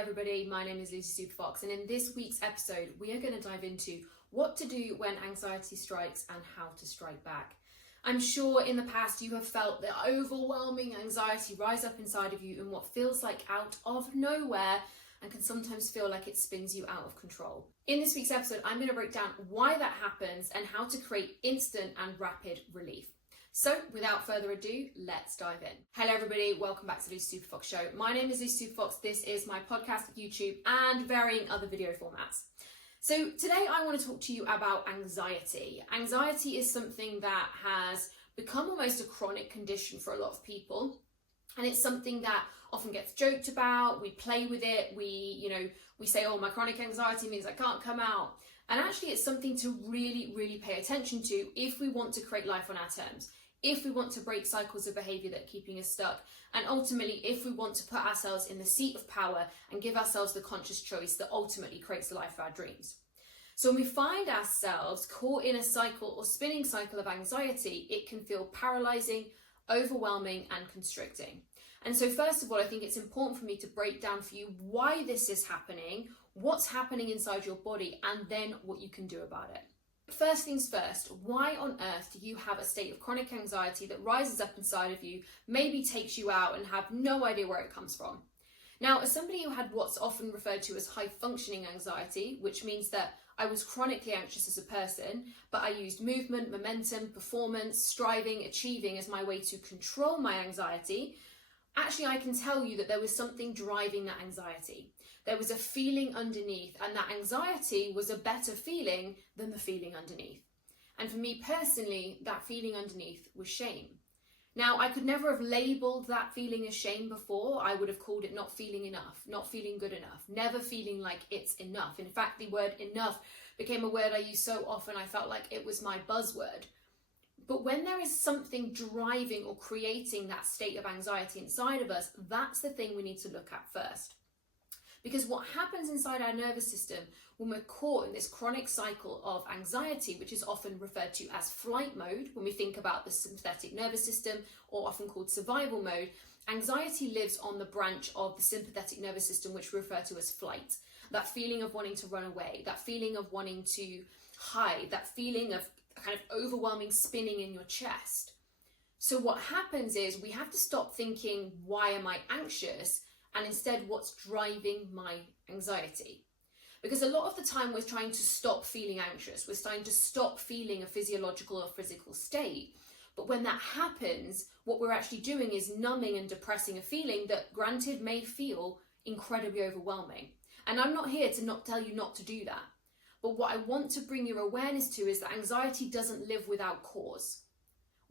everybody, my name is Lucy Superfox, and in this week's episode we are going to dive into what to do when anxiety strikes and how to strike back. I'm sure in the past you have felt the overwhelming anxiety rise up inside of you in what feels like out of nowhere and can sometimes feel like it spins you out of control. In this week's episode, I'm going to break down why that happens and how to create instant and rapid relief. So without further ado, let's dive in. Hello everybody, welcome back to the Lucy Superfox Show. My name is Lucy Superfox, this is my podcast, YouTube and varying other video formats. So today I want to talk to you about anxiety. Anxiety is something that has become almost a chronic condition for a lot of people. And it's something that often gets joked about, we play with it, we say, oh, my chronic anxiety means I can't come out. And actually it's something to really pay attention to if we want to create life on our terms, if we want to break cycles of behavior that are keeping us stuck, and ultimately if we want to put ourselves in the seat of power and give ourselves the conscious choice that ultimately creates the life of our dreams. So when we find ourselves caught in a cycle or spinning cycle of anxiety, it can feel paralyzing, overwhelming and constricting. And so first of all, I think it's important for me to break down for you why this is happening, what's happening inside your body, and then what you can do about it. First things first, why on earth do you have a state of chronic anxiety that rises up inside of you, maybe takes you out and have no idea where it comes from? Now, as somebody who had what's often referred to as high functioning anxiety, which means that I was chronically anxious as a person, but I used movement, momentum, performance, striving, achieving as my way to control my anxiety, actually I can tell you that there was something driving that anxiety. There was a feeling underneath, and that anxiety was a better feeling than the feeling underneath. And for me personally, that feeling underneath was shame. Now, I could never have labelled that feeling as shame before. I would have called it not feeling enough, not feeling good enough, never feeling like it's enough. In fact, the word enough became a word I used so often I felt like it was my buzzword. But when there is something driving or creating that state of anxiety inside of us, that's the thing we need to look at first. Because what happens inside our nervous system when we're caught in this chronic cycle of anxiety, which is often referred to as flight mode, when we think about the sympathetic nervous system, or often called survival mode, anxiety lives on the branch of the sympathetic nervous system, which we refer to as flight. That feeling of wanting to run away, that feeling of wanting to hide, that feeling of kind of overwhelming spinning in your chest. So what happens is we have to stop thinking, why am I anxious? And instead, what's driving my anxiety? Because a lot of the time we're trying to stop feeling anxious. We're trying to stop feeling a physiological or physical state. But when that happens, what we're actually doing is numbing and depressing a feeling that, granted, may feel incredibly overwhelming. And I'm not here to not tell you not to do that. But what I want to bring your awareness to is that anxiety doesn't live without cause.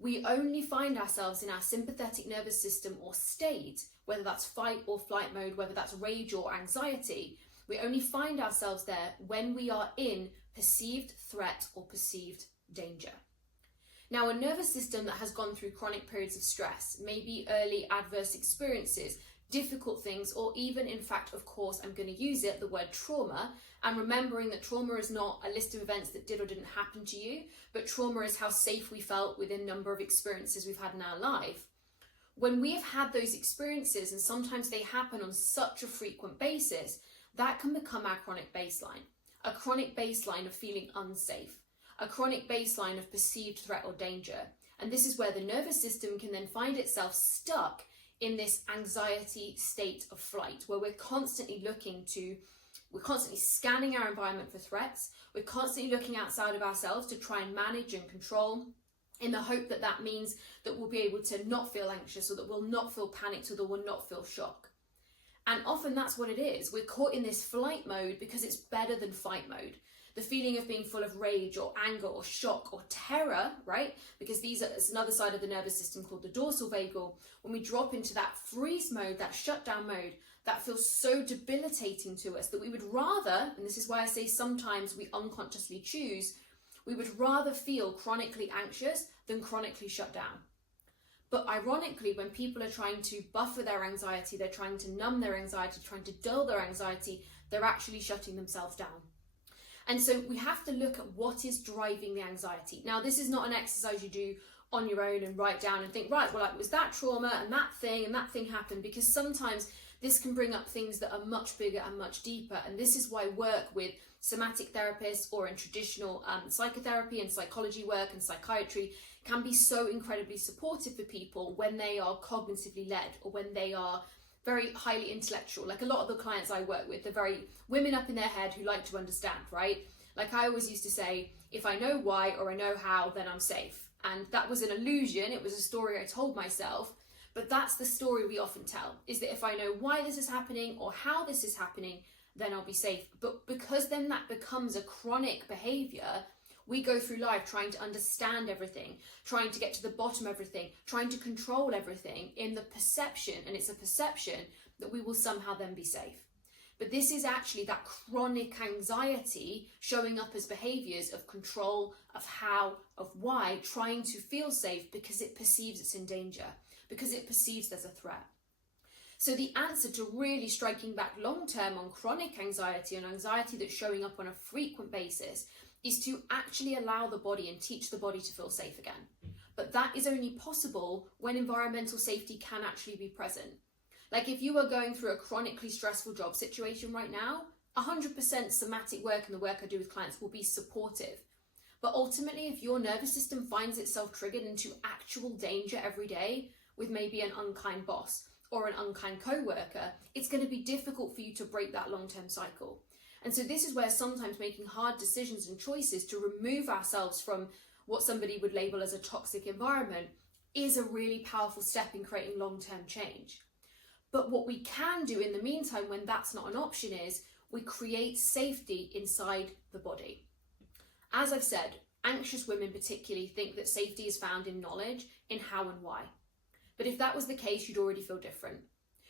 We only find ourselves in our sympathetic nervous system or state, whether that's fight or flight mode, whether that's rage or anxiety, we only find ourselves there when we are in perceived threat or perceived danger. Now, a nervous system that has gone through chronic periods of stress, maybe early adverse experiences, difficult things, or even, in fact, of course, I'm going to use it, the word trauma, and remembering that trauma is not a list of events that did or didn't happen to you, but trauma is how safe we felt within a number of experiences we've had in our life. When we have had those experiences, and sometimes they happen on such a frequent basis, that can become our chronic baseline. A chronic baseline of feeling unsafe, a chronic baseline of perceived threat or danger. And this is where the nervous system can then find itself stuck in this anxiety state of flight, where we're constantly scanning our environment for threats. We're constantly looking outside of ourselves to try and manage and control, in the hope that that means that we'll be able to not feel anxious, or that we'll not feel panicked, or that we'll not feel shock. And often that's what it is. We're caught in this flight mode because it's better than fight mode. The feeling of being full of rage or anger or shock or terror, right? Because it's another side of the nervous system called the dorsal vagal. When we drop into that freeze mode, that shutdown mode, that feels so debilitating to us that we would rather, and this is why I say sometimes we unconsciously choose, we would rather feel chronically anxious than chronically shut down. But ironically, when people are trying to buffer their anxiety, they're trying to numb their anxiety, trying to dull their anxiety, they're actually shutting themselves down. And so we have to look at what is driving the anxiety. Now, this is not an exercise you do on your own and write down and think, right, well, it was that trauma and that thing happened, because sometimes This can bring up things that are much bigger and much deeper. And this is why work with somatic therapists or in traditional psychotherapy and psychology work and psychiatry can be so incredibly supportive for people when they are cognitively led or when they are very highly intellectual. Like a lot of the clients I work with, they're very women up in their head who like to understand, right? Like I always used to say, if I know why or I know how, then I'm safe. And that was an illusion. It was a story I told myself. But that's the story we often tell, is that if I know why this is happening or how this is happening, then I'll be safe. But because then that becomes a chronic behavior, we go through life trying to understand everything, trying to get to the bottom of everything, trying to control everything in the perception, and it's a perception that we will somehow then be safe. But this is actually that chronic anxiety showing up as behaviors of control, of how, of why, trying to feel safe because it perceives it's in danger, because it perceives there's a threat. So the answer to really striking back long-term on chronic anxiety and anxiety that's showing up on a frequent basis is to actually allow the body and teach the body to feel safe again. But that is only possible when environmental safety can actually be present. Like if you are going through a chronically stressful job situation right now, 100% somatic work and the work I do with clients will be supportive. But ultimately, if your nervous system finds itself triggered into actual danger every day with maybe an unkind boss or an unkind co-worker, it's going to be difficult for you to break that long-term cycle. And so this is where sometimes making hard decisions and choices to remove ourselves from what somebody would label as a toxic environment is a really powerful step in creating long-term change. But what we can do in the meantime, when that's not an option, is we create safety inside the body. As I've said, anxious women particularly think that safety is found in knowledge, in how and why. But if that was the case, you'd already feel different.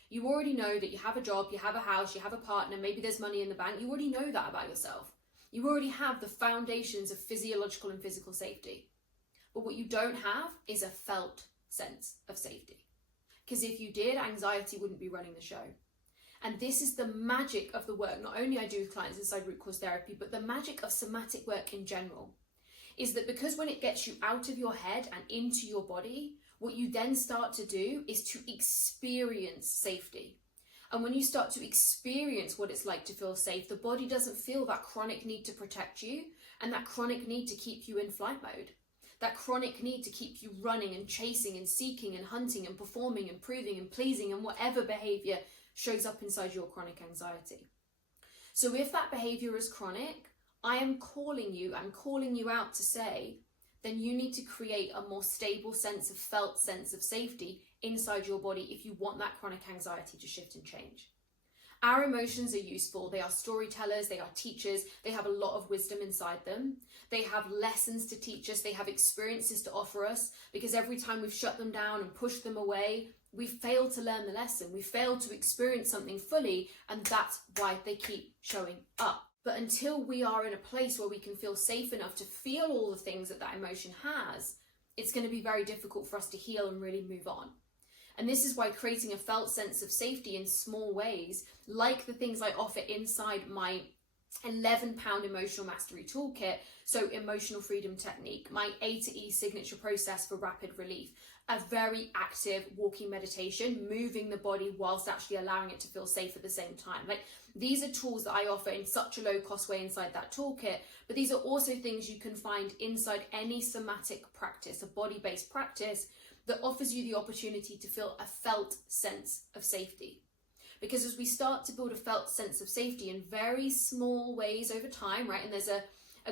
You already know that you have a job, you have a house, you have a partner, maybe there's money in the bank. You already know that about yourself. You already have the foundations of physiological and physical safety. But what you don't have is a felt sense of safety. Because if you did, anxiety wouldn't be running the show. And this is the magic of the work, not only I do with clients inside root cause therapy, but the magic of somatic work in general, is that because when it gets you out of your head and into your body, what you then start to do is to experience safety. And when you start to experience what it's like to feel safe, the body doesn't feel that chronic need to protect you and that chronic need to keep you in flight mode. That chronic need to keep you running and chasing and seeking and hunting and performing and proving and pleasing and whatever behavior shows up inside your chronic anxiety. So if that behavior is chronic, I'm calling you out to say, then you need to create a more stable sense of felt sense of safety inside your body if you want that chronic anxiety to shift and change. Our emotions are useful. They are storytellers, they are teachers, they have a lot of wisdom inside them. They have lessons to teach us, they have experiences to offer us, because every time we've shut them down and pushed them away, we've failed to learn the lesson, we've failed to experience something fully, and that's why they keep showing up. But until we are in a place where we can feel safe enough to feel all the things that emotion has, it's going to be very difficult for us to heal and really move on. And this is why creating a felt sense of safety in small ways, like the things I offer inside my 11-pound emotional mastery toolkit, so emotional freedom technique, my A to E signature process for rapid relief, a very active walking meditation, moving the body whilst actually allowing it to feel safe at the same time. Like, these are tools that I offer in such a low cost way inside that toolkit, but these are also things you can find inside any somatic practice, a body-based practice that offers you the opportunity to feel a felt sense of safety. Because as we start to build a felt sense of safety in very small ways over time, right, and there's a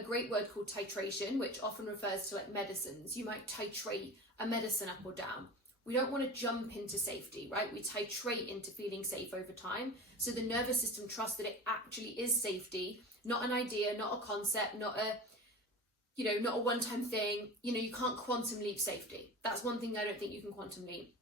great word called titration, which often refers to like medicines. You might titrate a medicine up or down. We don't want to jump into safety, right? We titrate into feeling safe over time. So the nervous system trusts that it actually is safety, not an idea, not a concept, not a one-time thing. You can't quantum leap safety. That's one thing I don't think you can quantum leap.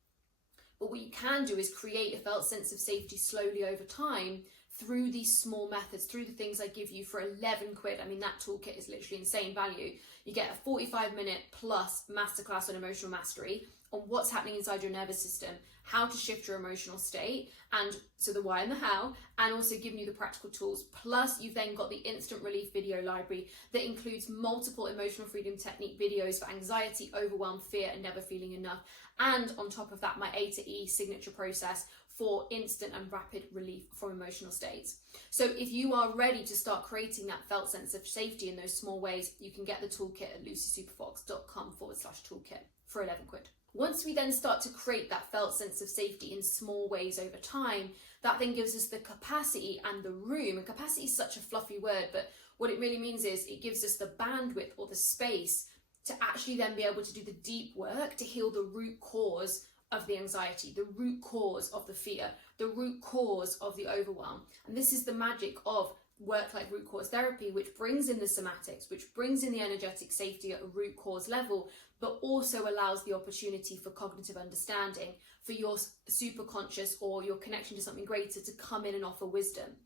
But what you can do is create a felt sense of safety slowly over time through these small methods, through the things I give you for 11 quid. I mean, that toolkit is literally insane value. You get a 45-minute plus masterclass on emotional mastery, on what's happening inside your nervous system, how to shift your emotional state, and so the why and the how, and also giving you the practical tools. Plus, you've then got the instant relief video library that includes multiple emotional freedom technique videos for anxiety, overwhelm, fear, and never feeling enough. And on top of that, my A to E signature process for instant and rapid relief from emotional states. So if you are ready to start creating that felt sense of safety in those small ways, you can get the toolkit at lucysuperfox.com/toolkit for 11 quid. Once we then start to create that felt sense of safety in small ways over time, that then gives us the capacity and the room. And capacity is such a fluffy word, but what it really means is it gives us the bandwidth or the space to actually then be able to do the deep work to heal the root cause of the anxiety, the root cause of the fear, the root cause of the overwhelm. And this is the magic of work like root cause therapy, which brings in the somatics, which brings in the energetic safety at a root cause level, but also allows the opportunity for cognitive understanding, for your superconscious or your connection to something greater to come in and offer wisdom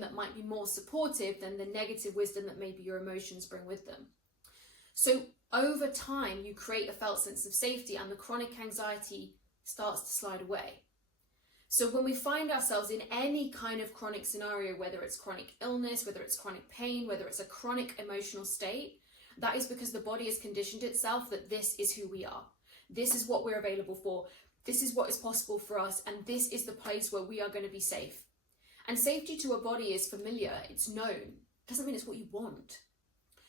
that might be more supportive than the negative wisdom that maybe your emotions bring with them. So over time, you create a felt sense of safety and the chronic anxiety starts to slide away. So when we find ourselves in any kind of chronic scenario, whether it's chronic illness, whether it's chronic pain, whether it's a chronic emotional state, that is because the body has conditioned itself that this is who we are. This is what we're available for. This is what is possible for us. And this is the place where we are going to be safe. And safety to a body is familiar. It's known. Doesn't mean it's what you want.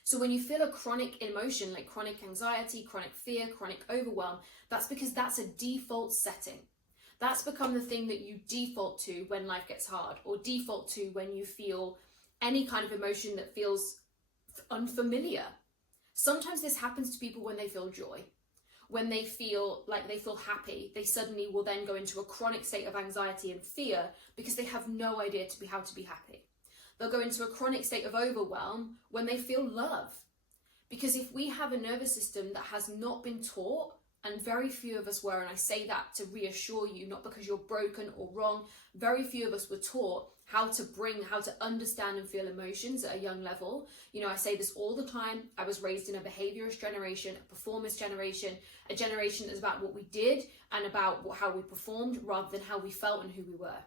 So when you feel a chronic emotion like chronic anxiety, chronic fear, chronic overwhelm, that's because that's a default setting. That's become the thing that you default to when life gets hard, or default to when you feel any kind of emotion that feels unfamiliar. Sometimes this happens to people when they feel joy. When they feel like they feel happy, they suddenly will then go into a chronic state of anxiety and fear because they have no idea how to be happy. They'll go into a chronic state of overwhelm when they feel love. Because if we have a nervous system that has not been taught, and very few of us were, and I say that to reassure you, not because you're broken or wrong, very few of us were taught how to understand and feel emotions at a young level. You know, I say this all the time. I was raised in a behaviorist generation, a performance generation, a generation that's about what we did and about how we performed rather than how we felt and who we were.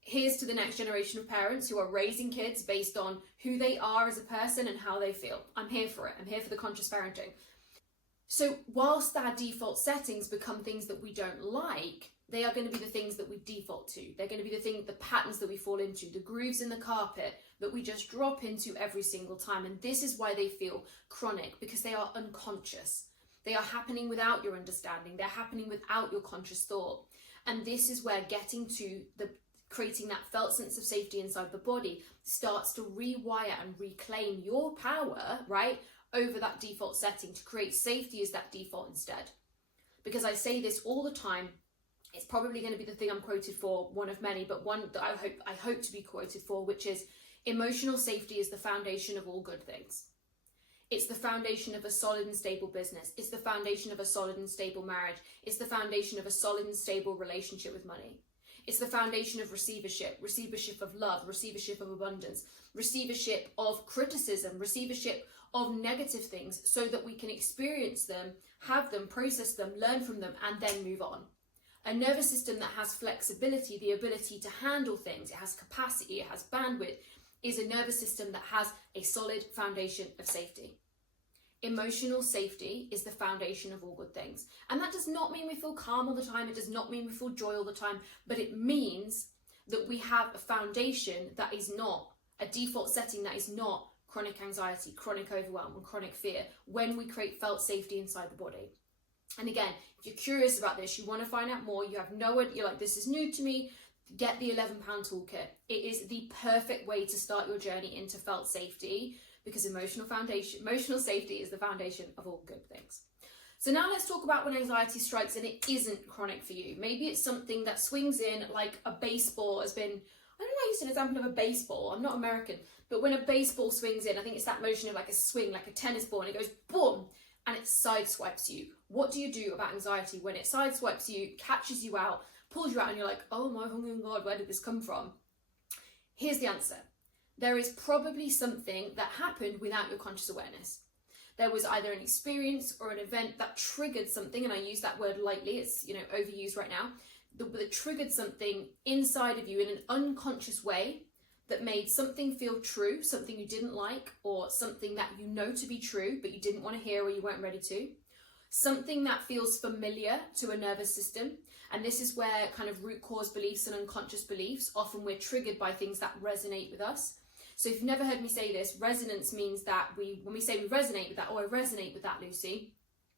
Here's to the next generation of parents who are raising kids based on who they are as a person and how they feel. I'm here for it. I'm here for the conscious parenting. So whilst our default settings become things that we don't like, they are going to be the things that we default to. They're going to be the patterns that we fall into, the grooves in the carpet that we just drop into every single time. And this is why they feel chronic, because they are unconscious. They are happening without your understanding. They're happening without your conscious thought. And this is where getting to creating that felt sense of safety inside the body starts to rewire and reclaim your power, right, over that default setting to create safety as that default instead. Because I say this all the time, it's probably going to be the thing I'm quoted for, one of many, but one that I hope to be quoted for, which is emotional safety is the foundation of all good things. It's the foundation of a solid and stable business. It's the foundation of a solid and stable marriage. It's the foundation of a solid and stable relationship with money. It's the foundation of receivership of love, receivership of abundance, receivership of criticism, receivership of negative things, so that we can experience them, have them, process them, learn from them, and then move on. A nervous system that has flexibility, the ability to handle things, it has capacity, it has bandwidth, is a nervous system that has a solid foundation of safety. Emotional safety is the foundation of all good things. And that does not mean we feel calm all the time. It does not mean we feel joy all the time, but it means that we have a foundation that is not a default setting, that is not chronic anxiety, chronic overwhelm, and chronic fear when we create felt safety inside the body. And again, if you're curious about this, you want to find out more, you have no idea, you're like, this is new to me, get the £11 toolkit. It is the perfect way to start your journey into felt safety, because emotional safety is the foundation of all good things. So now let's talk about when anxiety strikes and it isn't chronic for you. Maybe it's something that swings in like a baseball has been, I don't know, I used an example of a baseball, I'm not American, but when a baseball swings in, I think it's that motion of like a swing, like a tennis ball, and it goes boom, and it sideswipes you. What do you do about anxiety when it sideswipes you, catches you out, pulls you out, and you're like, oh my fucking God, where did this come from? Here's the answer. There is probably something that happened without your conscious awareness. There was either an experience or an event that triggered something, and I use that word lightly, it's overused right now, that triggered something inside of you in an unconscious way that made something feel true, something you didn't like, or something that you know to be true but you didn't want to hear or you weren't ready to. Something that feels familiar to a nervous system. And this is where kind of root cause beliefs and unconscious beliefs, often we're triggered by things that resonate with us. So if you've never heard me say this, resonance means that when we say we resonate with that, oh, I resonate with that, Lucy,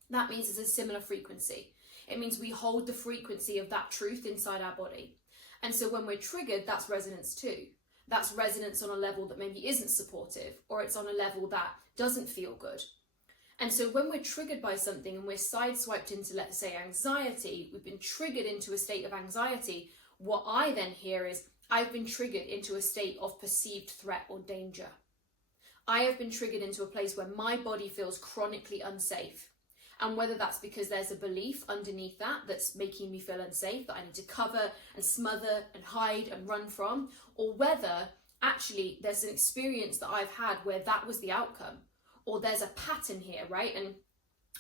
that means it's a similar frequency. It means we hold the frequency of that truth inside our body. And so when we're triggered, that's resonance too. That's resonance on a level that maybe isn't supportive, or it's on a level that doesn't feel good. And so when we're triggered by something and we're sideswiped into, let's say, anxiety, we've been triggered into a state of anxiety, what I then hear is, I've been triggered into a state of perceived threat or danger. I have been triggered into a place where my body feels chronically unsafe. And whether that's because there's a belief underneath that that's making me feel unsafe, that I need to cover and smother and hide and run from, or whether actually there's an experience that I've had where that was the outcome, or there's a pattern here, right? And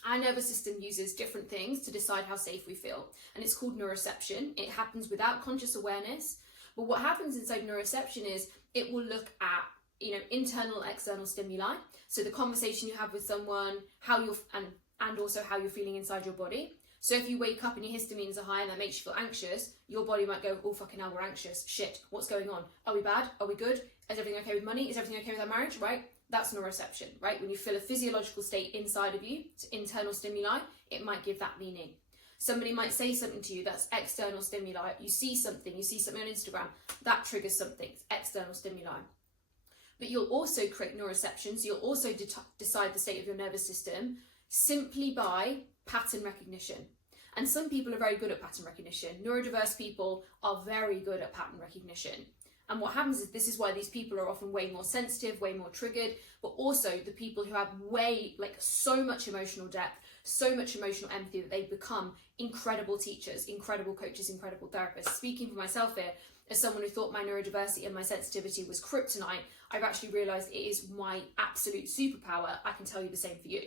our nervous system uses different things to decide how safe we feel. And it's called neuroception. It happens without conscious awareness. But what happens inside neuroception is it will look at, internal, external stimuli. So the conversation you have with someone, and also how you're feeling inside your body. So if you wake up and your histamines are high and that makes you feel anxious, your body might go, oh, fucking hell, we're anxious. Shit, what's going on? Are we bad? Are we good? Is everything okay with money? Is everything okay with our marriage? Right? That's neuroception, right? When you feel a physiological state inside of you, it's internal stimuli, it might give that meaning. Somebody might say something to you, that's external stimuli. You see something on Instagram, that triggers something, it's external stimuli. But you'll also create neuroception, so you'll also decide the state of your nervous system simply by pattern recognition. And some people are very good at pattern recognition. Neurodiverse people are very good at pattern recognition. And what happens is, this is why these people are often way more sensitive, way more triggered, but also the people who have so much emotional depth, so much emotional empathy that they become incredible teachers, incredible coaches, incredible therapists. Speaking for myself here, as someone who thought my neurodiversity and my sensitivity was kryptonite, I've actually realized it is my absolute superpower. I can tell you the same for you.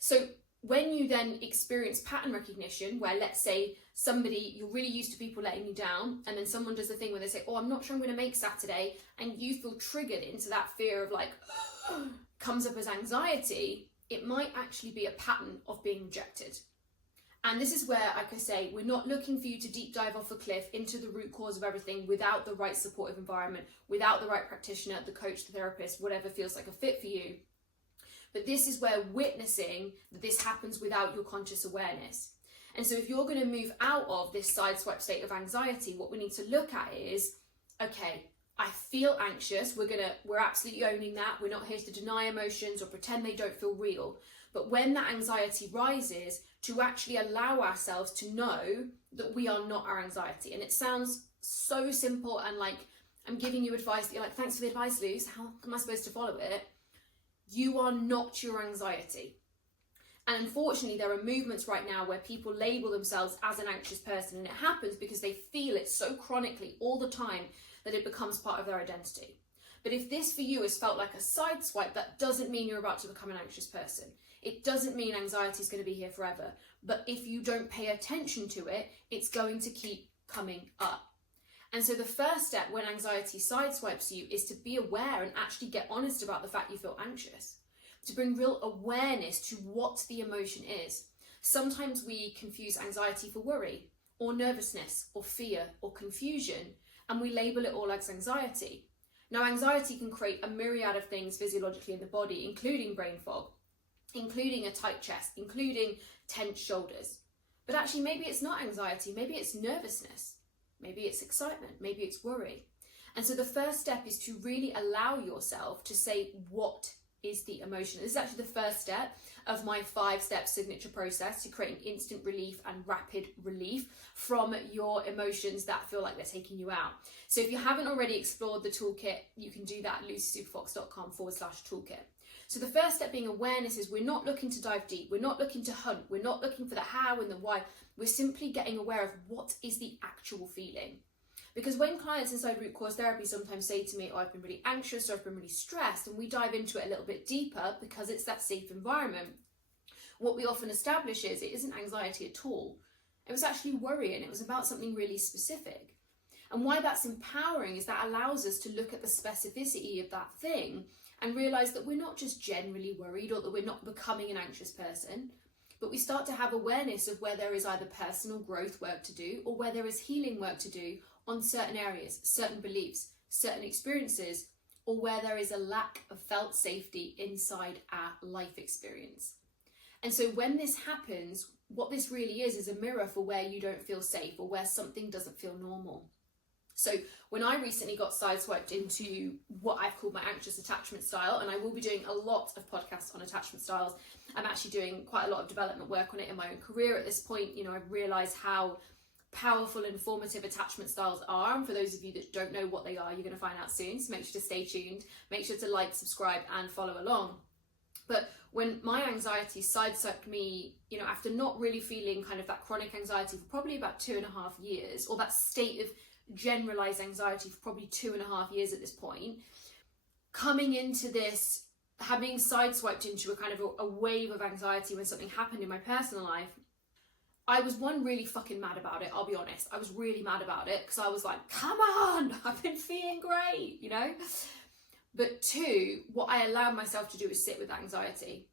So when you then experience pattern recognition, where let's say you're really used to people letting you down, and then someone does the thing where they say, oh, I'm not sure I'm going to make Saturday, and you feel triggered into that fear of comes up as anxiety, it might actually be a pattern of being rejected. And this is where, like I say, we're not looking for you to deep dive off a cliff into the root cause of everything without the right supportive environment, without the right practitioner, the coach, the therapist, whatever feels like a fit for you. But this is where witnessing that this happens without your conscious awareness. And so if you're going to move out of this sideswipe state of anxiety, what we need to look at is, okay, I feel anxious. We're absolutely owning that. We're not here to deny emotions or pretend they don't feel real. But when that anxiety rises, to actually allow ourselves to know that we are not our anxiety. And it sounds so simple, and I'm giving you advice that you're like, thanks for the advice, Luz. How am I supposed to follow it? You are not your anxiety. And unfortunately, there are movements right now where people label themselves as an anxious person, and it happens because they feel it so chronically all the time that it becomes part of their identity. But if this for you has felt like a sideswipe, that doesn't mean you're about to become an anxious person. It doesn't mean anxiety is going to be here forever. But if you don't pay attention to it, it's going to keep coming up. And so the first step when anxiety sideswipes you is to be aware and actually get honest about the fact you feel anxious. To bring real awareness to what the emotion is. Sometimes we confuse anxiety for worry, or nervousness, or fear, or confusion, and we label it all as anxiety. Now, anxiety can create a myriad of things physiologically in the body, including brain fog, including a tight chest, including tense shoulders. But actually, maybe it's not anxiety, maybe it's nervousness, maybe it's excitement, maybe it's worry. And so the first step is to really allow yourself to say, what is the emotion? This is actually the first step of my 5-step signature process to creating instant relief and rapid relief from your emotions that feel like they're taking you out. So if you haven't already explored the toolkit, you can do that at lucysuperfox.com/toolkit. So the first step being awareness is we're not looking to dive deep. We're not looking to hunt. We're not looking for the how and the why. We're simply getting aware of what is the actual feeling. Because when clients inside root cause therapy sometimes say to me, oh, I've been really anxious or I've been really stressed, and we dive into it a little bit deeper because it's that safe environment, what we often establish is it isn't anxiety at all. It was actually worry, and it was about something really specific. And why that's empowering is that allows us to look at the specificity of that thing and realize that we're not just generally worried or that we're not becoming an anxious person. but we start to have awareness of where there is either personal growth work to do or where there is healing work to do on certain areas, certain beliefs, certain experiences, or where there is a lack of felt safety inside our life experience. And so when this happens, what this really is a mirror for where you don't feel safe or where something doesn't feel normal. So when I recently got sideswiped into what I've called my anxious attachment style, and I will be doing a lot of podcasts on attachment styles. I'm actually doing quite a lot of development work on it in my own career at this point. You know, I've realized how powerful and formative attachment styles are. And for those of you that don't know what they are, you're going to find out soon. So make sure to stay tuned. Make sure to like, subscribe, and follow along. But when my anxiety sideswiped me, you know, after not really feeling kind of that chronic anxiety for probably about 2.5 years, or that state of generalized anxiety for probably 2.5 years at this point, coming into this, having sideswiped into a kind of a wave of anxiety when something happened in my personal life, I was really fucking mad about it, I'll be honest. I was really mad about it because I was like, come on, I've been feeling great, you know? But 2, what I allowed myself to do is sit with anxiety.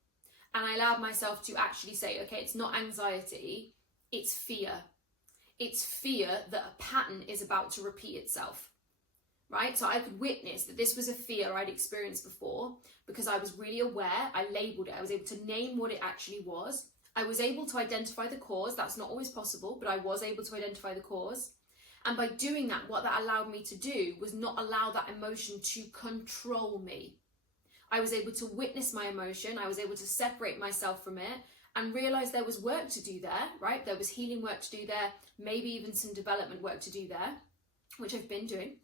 And I allowed myself to actually say, okay, it's not anxiety, it's fear. It's fear that a pattern is about to repeat itself, right? So I could witness that this was a fear I'd experienced before because I was really aware, I labeled it, I was able to name what it actually was. I was able to identify the cause. That's not always possible, but I was able to identify the cause. And by doing that, what that allowed me to do was not allow that emotion to control me. I was able to witness my emotion. I was able to separate myself from it and realize there was work to do there, right? There was healing work to do there, maybe even some development work to do there, which I've been doing.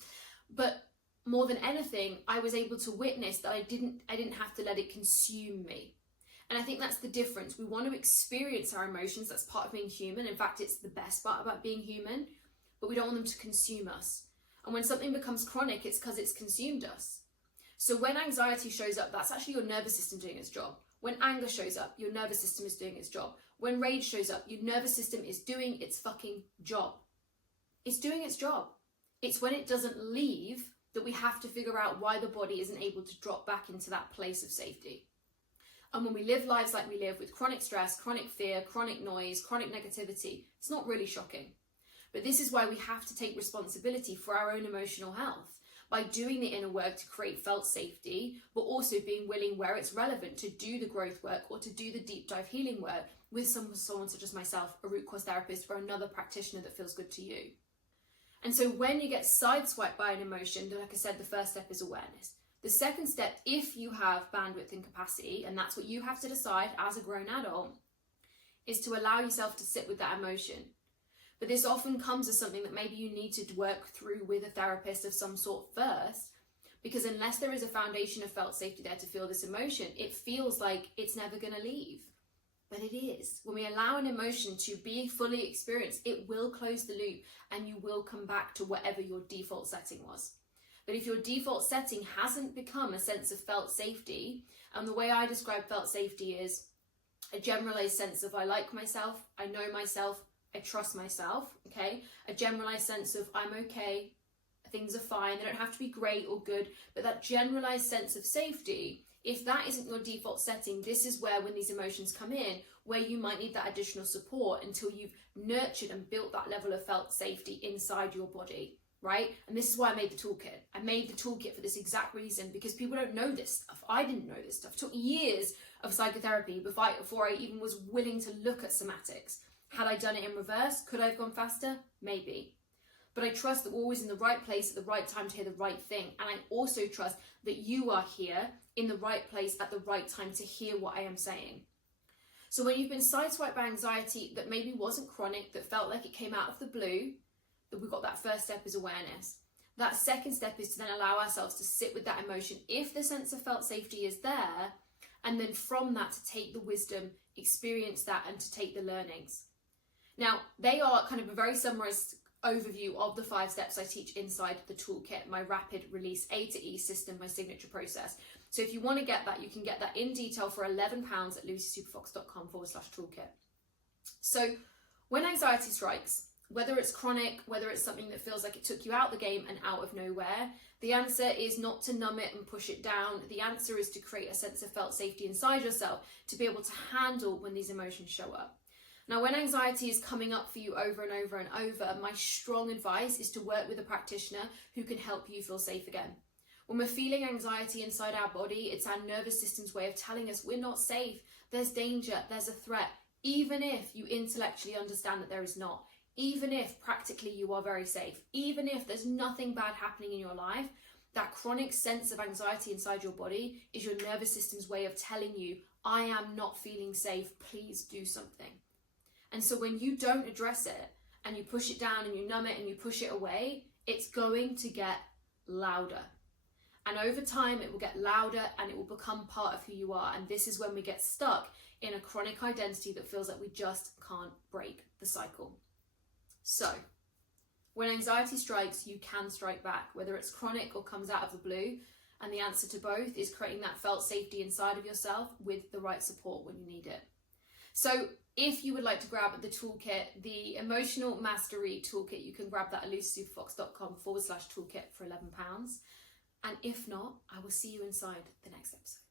But more than anything, I was able to witness that I didn't have to let it consume me. And I think that's the difference. We want to experience our emotions. That's part of being human. In fact, it's the best part about being human, but we don't want them to consume us. And when something becomes chronic, it's because it's consumed us. So when anxiety shows up, that's actually your nervous system doing its job. When anger shows up, your nervous system is doing its job. When rage shows up, your nervous system is doing its fucking job. It's doing its job. It's when it doesn't leave that we have to figure out why the body isn't able to drop back into that place of safety. And when we live lives like we live with chronic stress, chronic fear, chronic noise, chronic negativity, it's not really shocking. But this is why we have to take responsibility for our own emotional health by doing the inner work to create felt safety, but also being willing where it's relevant to do the growth work or to do the deep dive healing work with someone such as myself, a root cause therapist, or another practitioner that feels good to you. And so when you get sideswiped by an emotion, like I said, the first step is awareness. The second step, if you have bandwidth and capacity, and that's what you have to decide as a grown adult, is to allow yourself to sit with that emotion. But this often comes as something that maybe you need to work through with a therapist of some sort first, because unless there is a foundation of felt safety there to feel this emotion, it feels like it's never going to leave. But it is. When we allow an emotion to be fully experienced, it will close the loop and you will come back to whatever your default setting was. But if your default setting hasn't become a sense of felt safety, and the way I describe felt safety is a generalized sense of I like myself, I know myself, I trust myself, okay? A generalized sense of I'm okay, things are fine, they don't have to be great or good, but that generalized sense of safety, if that isn't your default setting, this is where when these emotions come in, where you might need that additional support until you've nurtured and built that level of felt safety inside your body. Right? And this is why I made the toolkit. I made the toolkit for this exact reason, because people don't know this stuff. I didn't know this stuff. It took years of psychotherapy before I even was willing to look at somatics. Had I done it in reverse, could I have gone faster? Maybe. But I trust that we're always in the right place at the right time to hear the right thing. And I also trust that you are here in the right place at the right time to hear what I am saying. So when you've been sideswiped by anxiety that maybe wasn't chronic, that felt like it came out of the blue, we've got that first step is awareness. That second step is to then allow ourselves to sit with that emotion if the sense of felt safety is there, and then from that to take the wisdom, experience that, and to take the learnings. Now, they are kind of a very summarized overview of the 5 steps I teach inside the toolkit, my rapid release A to E system, my signature process. So if you want to get that, you can get that in detail for £11 at lucysuperfox.com/toolkit. So when anxiety strikes, Whether it's chronic, whether it's something that feels like it took you out the game and out of nowhere, the answer is not to numb it and push it down. The answer is to create a sense of felt safety inside yourself to be able to handle when these emotions show up. Now, when anxiety is coming up for you over and over and over, my strong advice is to work with a practitioner who can help you feel safe again. When we're feeling anxiety inside our body, it's our nervous system's way of telling us we're not safe, there's danger, there's a threat, even if you intellectually understand that there is not, even if practically you are very safe, even if there's nothing bad happening in your life. That chronic sense of anxiety inside your body is your nervous system's way of telling you, I am not feeling safe, please do something. And so when you don't address it and you push it down and you numb it and you push it away, it's going to get louder. And over time, it will get louder and it will become part of who you are. And this is when we get stuck in a chronic identity that feels like we just can't break the cycle. So, when anxiety strikes, you can strike back, whether it's chronic or comes out of the blue. And the answer to both is creating that felt safety inside of yourself with the right support when you need it. So if you would like to grab the toolkit, the Emotional Mastery Toolkit, you can grab that at lucysuperfox.com/toolkit for £11. And if not, I will see you inside the next episode.